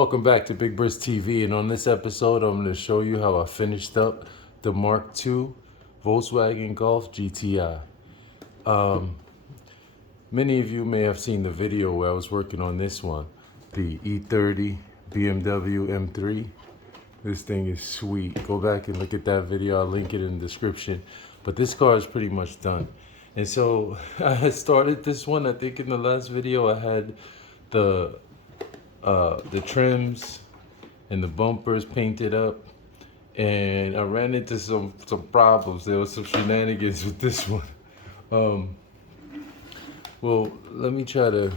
Welcome back to Big Brisk TV, and on this episode I'm going to show you how I finished up the Mark II Volkswagen Golf GTI. Many of you may have seen the video where I was working on this one, the E30 BMW M3. This thing is sweet. Go back and look at that video. I'll link it in the description. But this car is pretty much done. And so I had started this one. I think in the last video I had the trims and the bumpers painted up, and I ran into some problems. There was some shenanigans with this one. Well, let me try to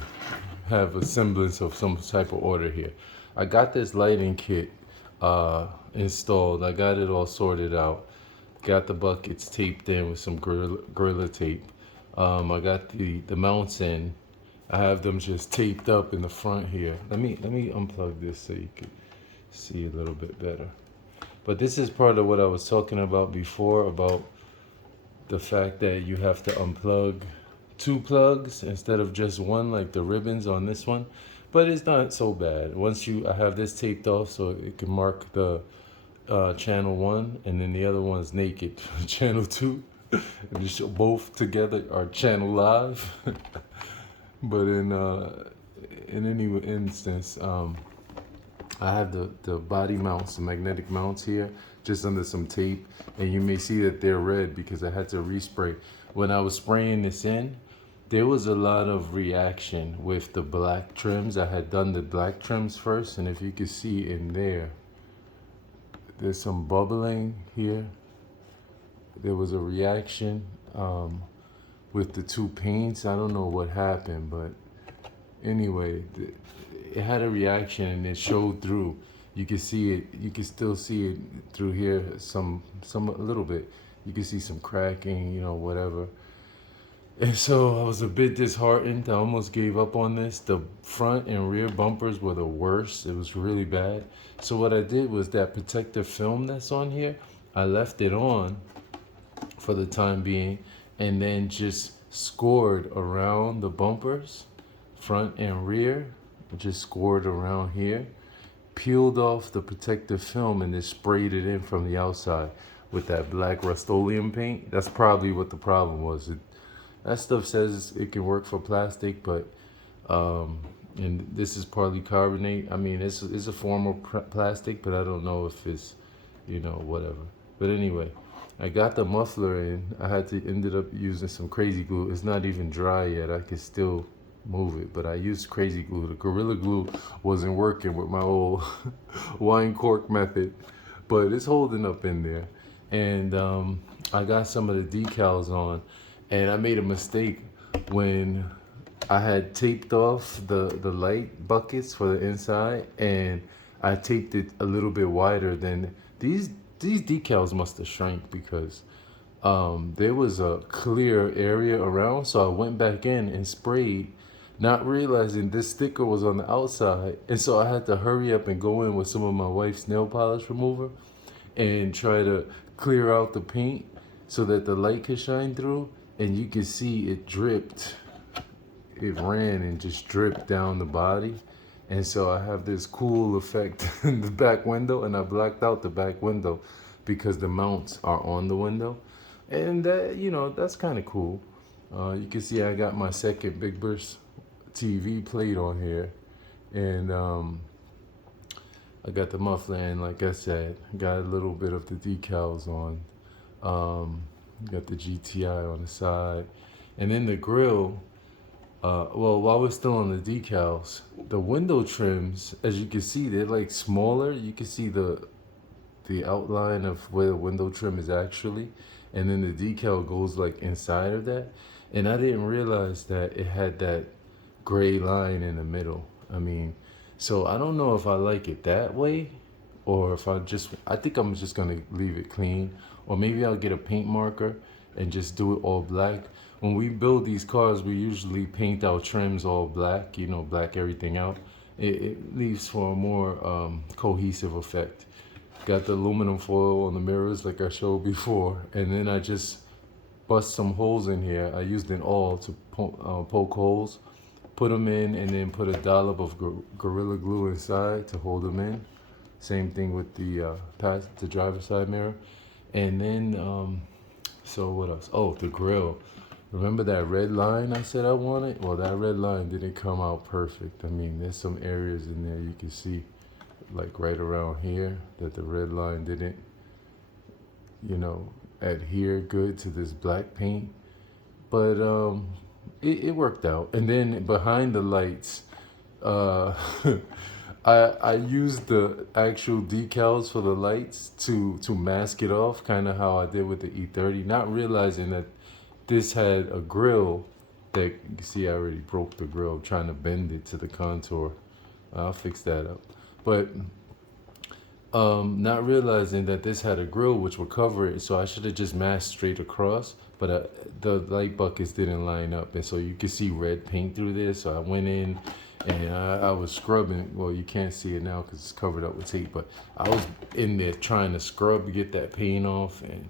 have a semblance of some type of order here. I got this lighting kit installed. I got it all sorted out. Got the buckets taped in with some Gorilla tape. I got the mounts in. I have them just taped up in the front here. Let me unplug this so you can see a little bit better. But this is part of what I was talking about before, about the fact that you have to unplug two plugs instead of just one, like the ribbons on this one. But it's not so bad. Once I have this taped off so it can mark the channel 1, and then the other one's naked, channel 2. And just both together are channel live. But in any instance, I have the body mounts, the magnetic mounts here, just under some tape, and you may see that they're red because I had to respray. When I was spraying this in, there was a lot of reaction with the black trims. I had done the black trims first, and if you can see in there, there's some bubbling here. There was a reaction with the two paints. I don't know what happened, but anyway, it had a reaction and it showed through. You can see it. You can still see it through here. A little bit. You can see some cracking, whatever. And so I was a bit disheartened. I almost gave up on this. The front and rear bumpers were the worst. It was really bad. So what I did was that protective film that's on here, I left it on for the time being, and then just scored around the bumpers, front and rear, just scored around here, peeled off the protective film, and then sprayed it in from the outside with that black Rust-Oleum paint. That's probably what the problem was. That stuff says it can work for plastic, but and this is partly carbonate. I mean, it's a form of plastic, but I don't know if it's, whatever. But anyway, I got the muffler in. I ended up using some crazy glue. It's not even dry yet. I can still move it, but I used crazy glue. The Gorilla Glue wasn't working with my old wine cork method, but it's holding up in there. And I got some of the decals on, and I made a mistake when I had taped off the light buckets for the inside, and I taped it a little bit wider than these decals must have shrank, because there was a clear area around. So I went back in and sprayed, not realizing this sticker was on the outside. And so I had to hurry up and go in with some of my wife's nail polish remover and try to clear out the paint so that the light could shine through. And you can see it dripped. It ran and just dripped down the body. And so I have this cool effect in the back window, and I blacked out the back window because the mounts are on the window. And that, that's kind of cool. You can see I got my second Big Burst TV plate on here. And I got the muffler in, like I said. Got a little bit of the decals on. Got the GTI on the side. And then the grill. Well, while we're still on the decals, the window trims, as you can see, they're like smaller. You can see the outline of where the window trim is actually, and then the decal goes like inside of that. And I didn't realize that it had that gray line in the middle. I mean, so I don't know if I like it that way, or if I think I'm just gonna leave it clean, or maybe I'll get a paint marker and just do it all black. When we build these cars, we usually paint our trims all black, black everything out. It leaves for a more cohesive effect. Got the aluminum foil on the mirrors like I showed before, and then I just bust some holes in here. I used an awl to poke holes, put them in, and then put a dollop of Gorilla Glue inside to hold them in. Same thing with the driver's side mirror. And then, so what else? Oh, the grill. Remember that red line I said I wanted? Well, that red line didn't come out perfect. I mean, there's some areas in there you can see, like right around here, that the red line didn't, adhere good to this black paint. But it worked out. And then behind the lights, uh, I used the actual decals for the lights to mask it off, kind of how I did with the E30, not realizing that this had a grill that you can see I already broke the grill, trying to bend it to the contour. I'll fix that up. But not realizing that this had a grill which would cover it, so I should have just masked straight across, but the light buckets didn't line up, and so you can see red paint through there. So I went in and I was scrubbing. Well, you can't see it now because it's covered up with tape, but I was in there trying to scrub to get that paint off. And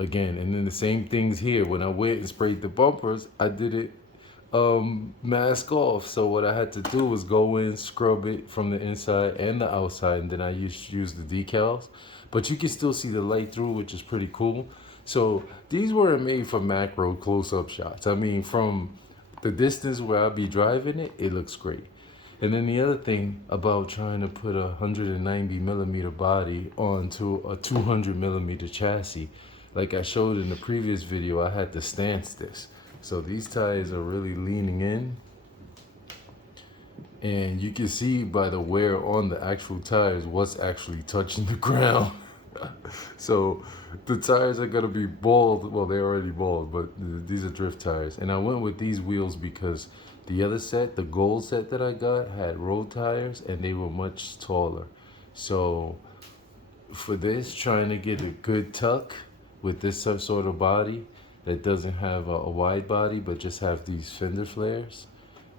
again, and then the same things here. When I went and sprayed the bumpers, I did it mask off. So what I had to do was go in, scrub it from the inside and the outside, and then I used the decals. But you can still see the light through, which is pretty cool. So these weren't made for macro close-up shots. I mean, from the distance where I'll be driving it, it looks great. And then the other thing about trying to put a 190 millimeter body onto a 200 millimeter chassis, like I showed in the previous video, I had to stance this. So these tires are really leaning in, and you can see by the wear on the actual tires what's actually touching the ground. So the tires are gonna be bald. Well, they're already bald, but these are drift tires. And I went with these wheels because the other set, the gold set that I got, had road tires and they were much taller. So for this, trying to get a good tuck with this sort of body that doesn't have a wide body but just have these fender flares,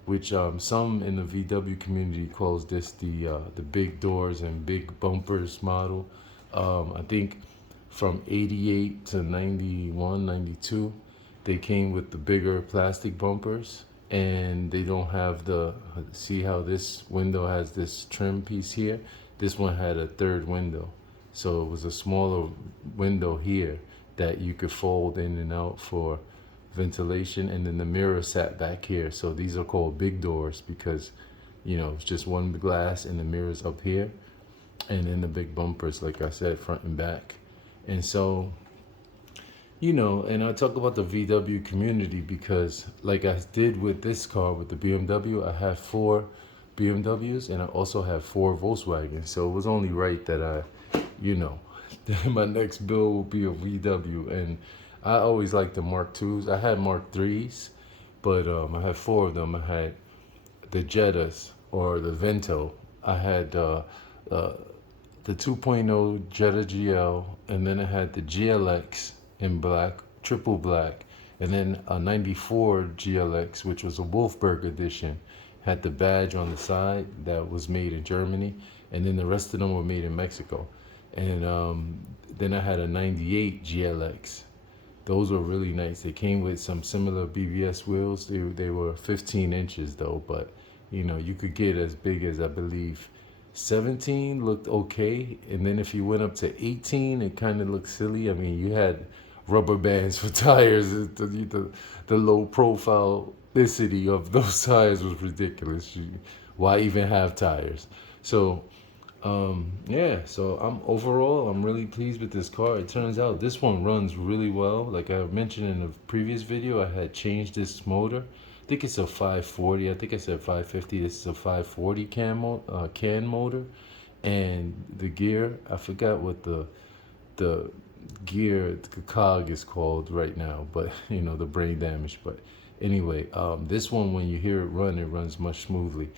which some in the VW community calls this the big doors and big bumpers model. I think from 88 to 91, 92, they came with the bigger plastic bumpers, and they don't have see how this window has this trim piece here? This one had a third window. So it was a smaller window here that you could fold in and out for ventilation, and then the mirror sat back here. So these are called big doors because, it's just one glass and the mirror's up here. And then the big bumpers, like I said, front and back. And so, and I talk about the VW community because like I did with this car, with the BMW, I have 4 BMWs and I also have 4 Volkswagens. So it was only right that my next build will be a VW. And I always liked the Mark IIs. I had Mark IIIs, but I had 4 of them. I had the Jettas or the Vento. I had the 2.0 Jetta GL, and then I had the GLX in black, triple black, and then a 94 GLX, which was a Wolfsburg edition, had the badge on the side that was made in Germany, and then the rest of them were made in Mexico. And then I had a 98 GLX. Those were really nice. They came with some similar BBS wheels. They were 15 inches though, but you could get as big as, I believe, 17 looked okay, and then if you went up to 18, it kind of looked silly. I mean, you had rubber bands for tires. The low profilicity of those tires was ridiculous. Why even have tires? So so I'm really pleased with this car. It turns out this one runs really well. Like I mentioned in the previous video, I had changed this motor. I think it's a 540. I think I said 550. This is a 540 can motor, and the gear, I forgot what the gear, the cog is called right now, but the brain damage. But anyway, this one, when you hear it run, it runs much smoothly.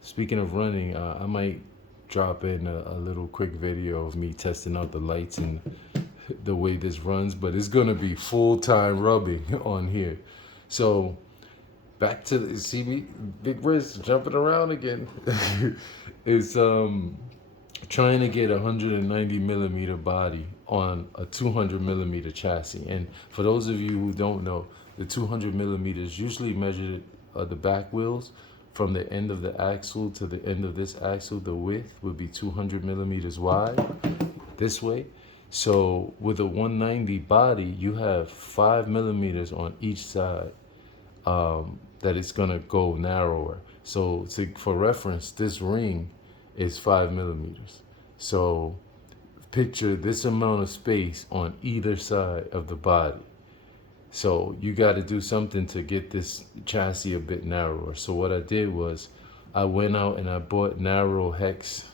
Speaking of running, I might drop in a little quick video of me testing out the lights and the way this runs, but it's gonna be full-time rubbing on here. So back to see me, big wrist jumping around again. Is trying to get a 190 millimeter body on a 200 millimeter chassis. And for those of you who don't know, the 200 millimeters usually measured the back wheels from the end of the axle to the end of this axle, the width would be 200 millimeters wide this way. So with a 190 body, you have 5 millimeters on each side that it's gonna go narrower. So for reference, this ring is 5 millimeters. So picture this amount of space on either side of the body. So you got to do something to get this chassis a bit narrower. So what I did was I went out and I bought narrow hex,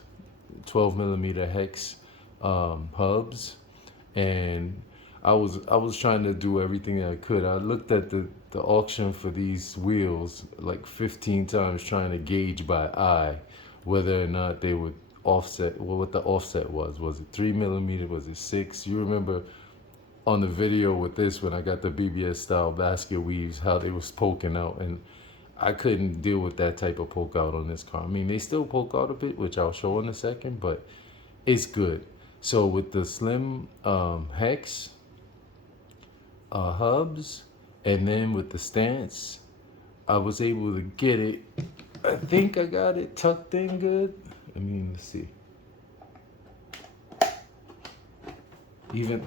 12 millimeter hex hubs, and I was trying to do everything I could. I looked at the auction for these wheels like 15 times, trying to gauge by eye whether or not they would offset, well, what the offset was. Was it 3 millimeter? Was it 6? You remember on the video with this when I got the BBS style basket weaves, how they was poking out, and I couldn't deal with that type of poke out on this car. I mean, they still poke out a bit, which I'll show in a second, but it's good. So with the slim hex hubs, and then with the stance, I was able to get it. I think I got it tucked in good. I mean, let's see. Even,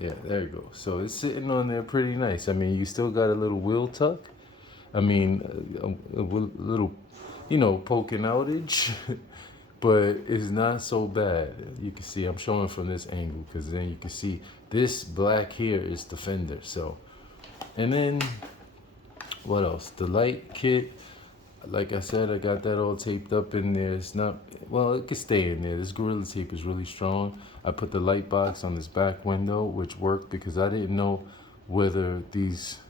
yeah, there you go. So it's sitting on there pretty nice. I mean, you still got a little wheel tuck. I mean, a little, you know, poking outage, but it's not so bad. You can see, I'm showing from this angle because then you can see this black here is the fender. So, and then what else? The light kit. Like I said, I got that all taped up in there. It's not, well, it could stay in there. This Gorilla Tape is really strong. I put the light box on this back window, which worked because I didn't know whether these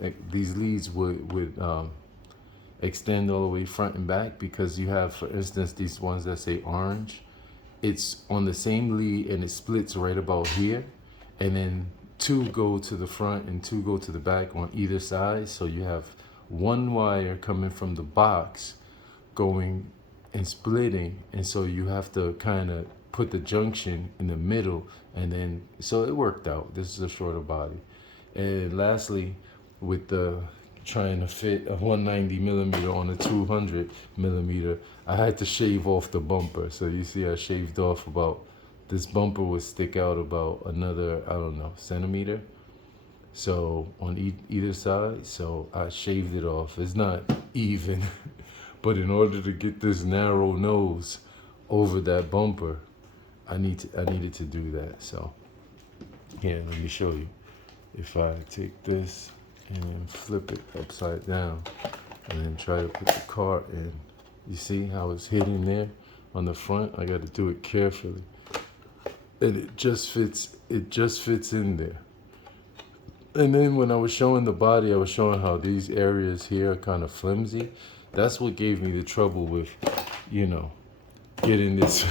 leads would extend all the way front and back, because you have, for instance, these ones that say orange. It's on the same lead and it splits right about here. And then 2 go to the front and 2 go to the back on either side. So you have one wire coming from the box going and splitting, and so you have to kind of put the junction in the middle, and then so it worked out. This is a shorter body. And lastly, with the trying to fit a 190 millimeter on a 200 millimeter, I had to shave off the bumper. So you see I shaved off about, this bumper would stick out about another, I don't know, centimeter. So on either side, so I shaved it off. It's not even, but in order to get this narrow nose over that bumper, I needed to do that. So here, let me show you. If I take this and flip it upside down and then try to put the car in, you see how it's hidden there on the front? I got to do it carefully, and it just fits in there. And then when I was showing the body, I was showing how these areas here are kind of flimsy. That's what gave me the trouble with, you know, getting this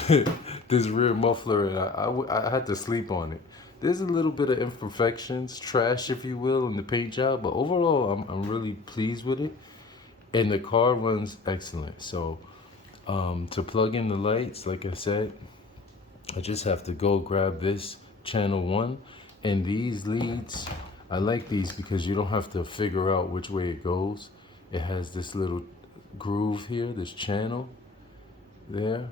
this rear muffler, and I had to sleep on it. There's a little bit of imperfections, trash if you will, in the paint job, but overall I'm really pleased with it, and the car runs excellent. So to plug in the lights, like I said, I just have to go grab this channel 1, and these leads, I like these because you don't have to figure out which way it goes. It has this little groove here, this channel there.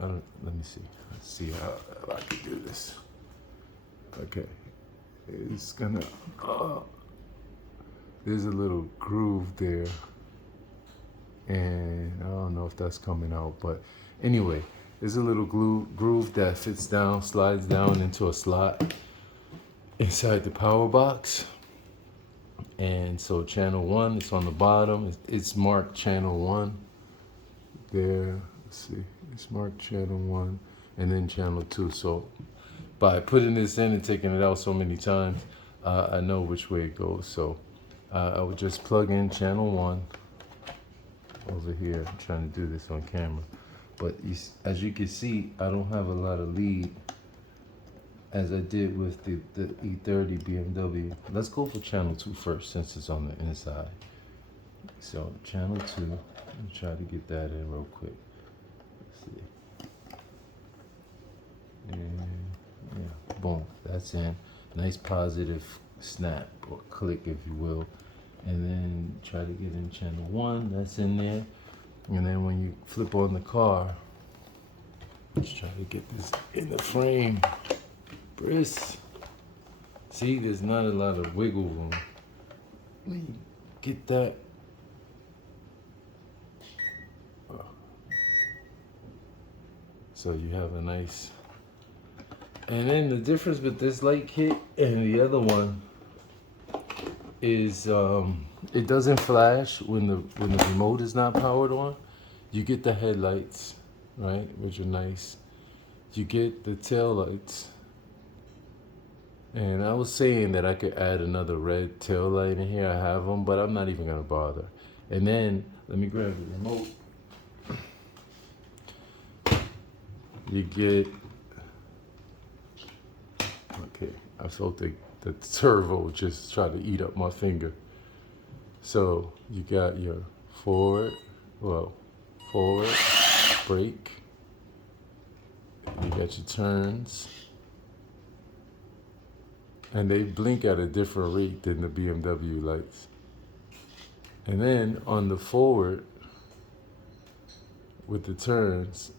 Let me see. Let's see how I can do this. Okay, it's gonna. There's a little groove there, and I don't know if that's coming out, but anyway, there's a little groove that fits down, slides down into a slot inside the power box. And so channel 1, it's on the bottom. It's marked channel 1 there. Let's see, it's marked channel 1 and then channel 2. So by putting this in and taking it out so many times, I know which way it goes. So I would just plug in channel 1 over here. I'm trying to do this on camera, but as you can see, I don't have a lot of lead as I did with the E30 BMW. Let's go for channel 2 first, since it's on the inside. So channel 2, let me try to get that in real quick. Let's see. And yeah, boom, that's in. Nice positive snap or click, if you will. and then try to get in channel 1, that's in there. And then when you flip on the car, let's try to get this in the frame. Brisk. See, there's not a lot of wiggle room. Let me get that. So you have a nice, and then the difference with this light kit and the other one is it doesn't flash when the remote is not powered on. You get the headlights, right, which are nice. You get the tail lights. And I was saying that I could add another red tail light in here. I have them, but I'm not even gonna bother. And then let me grab the remote. You get, okay, I felt the servo just try to eat up my finger. So you got your forward, brake. You got your turns. And they blink at a different rate than the BMW lights. And then on the forward, with the turns,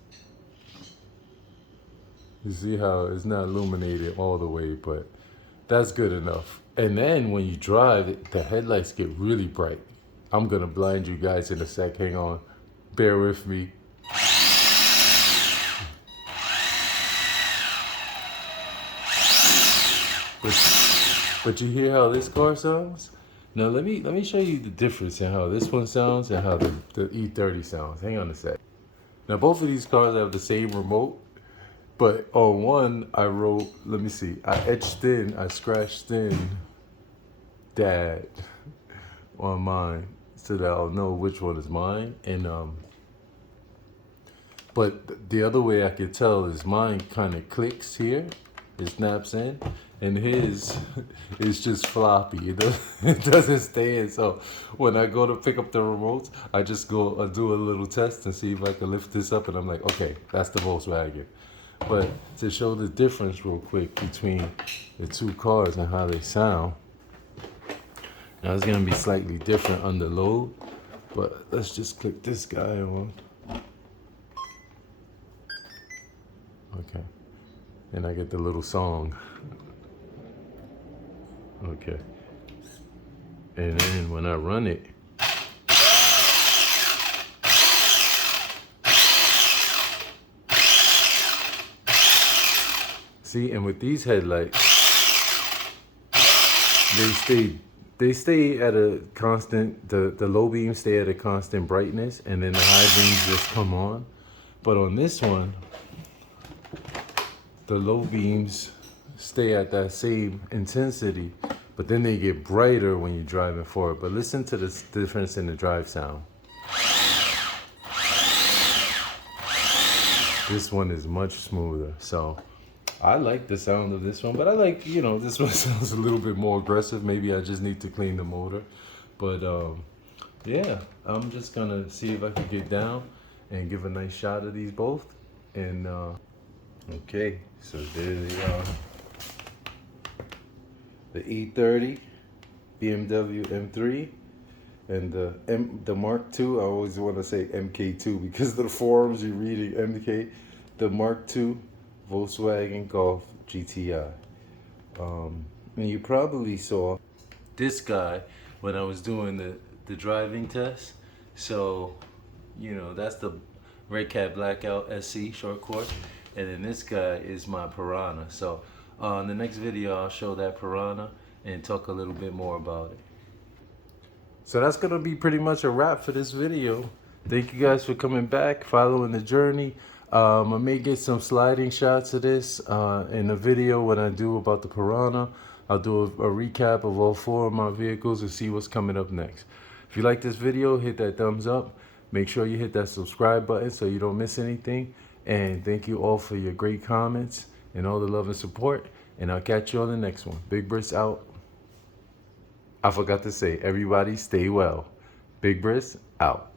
you see how it's not illuminated all the way, but that's good enough. And then when you drive, the headlights get really bright. I'm gonna blind you guys in a sec, hang on. Bear with me. But you hear how this car sounds? Now let me show you the difference in how this one sounds and how the E30 sounds. Hang on a sec. Now both of these cars have the same remote, but on one I wrote, let me see, I scratched in Dad on mine so that I'll know which one is mine. And but the other way I could tell is mine kind of clicks here, it snaps in, and his is just floppy. It doesn't stay in. So when I go to pick up the remotes, I just do a little test and see if I can lift this up, and I'm like, okay, that's the Volkswagen. But to show the difference real quick between the two cars and how they sound, now it's gonna be slightly different under load, but let's just click this guy on. Okay, and I get the little song. Okay, and then when I run it, see, and with these headlights, they stay at a constant, the low beams stay at a constant brightness, and then the high beams just come on. But on this one, the low beams stay at that same intensity, but then they get brighter when you're driving forward. But listen to the difference in the drive sound. This one is much smoother. So I like the sound of this one, but I like, you know, this one sounds a little bit more aggressive. Maybe I just need to clean the motor. But yeah, I'm just gonna see if I can get down and give a nice shot of these both. And okay, so there they are. The E30, BMW M3, and the Mark II. I always want to say MK2 because of the forums you're reading MK. The Mark II Volkswagen Golf GTI. And you probably saw this guy when I was doing the driving test. So, you know, that's the Red Cat Blackout SC short course. And then this guy is my Piranha. So in the next video, I'll show that Piranha and talk a little bit more about it. So that's gonna be pretty much a wrap for this video. Thank you guys for coming back, following the journey. I may get some sliding shots of this in the video when I do about the Piranha. I'll do a recap of all 4 of my vehicles and see what's coming up next. If you like this video, hit that thumbs up. Make sure you hit that subscribe button so you don't miss anything. And thank you all for your great comments and all the love and support. And I'll catch you on the next one. Big Brisk out. I forgot to say, everybody stay well. Big Brisk out.